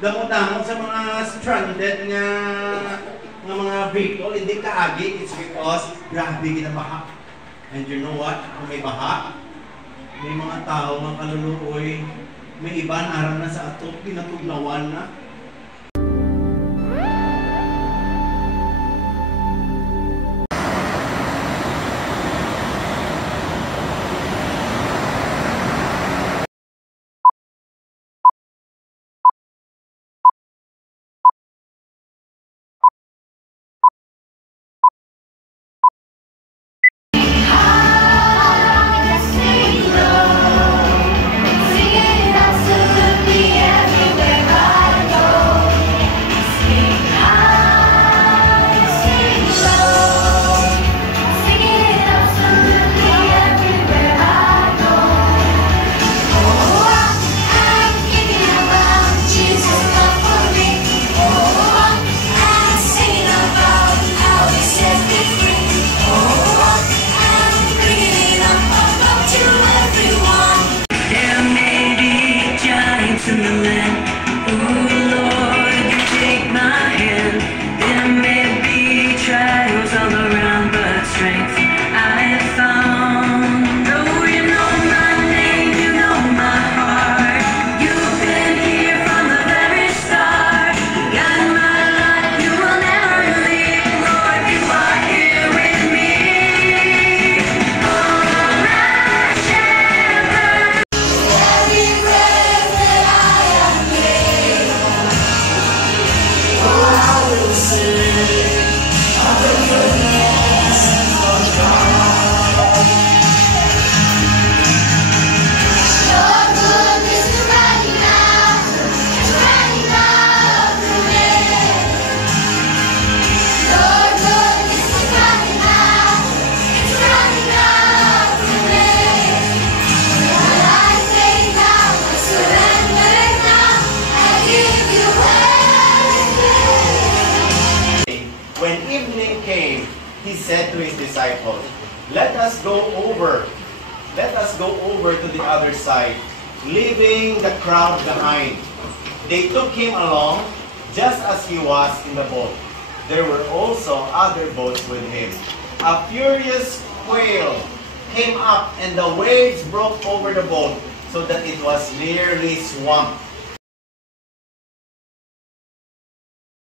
damot-damot sa mga stranded nga mga vehicle, hindi kaagi. It's because grabe ginabaha. And you know what? Kung may baha, may mga tao nga kaluluoy, may iba naran na sa ato, pinatuglawan na. When evening came, he said to his disciples, Let us go over to the other side, leaving the crowd behind. They took him along, just as he was in the boat. There were also other boats with him. A furious whale came up, and the waves broke over the boat, so that it was nearly swamped.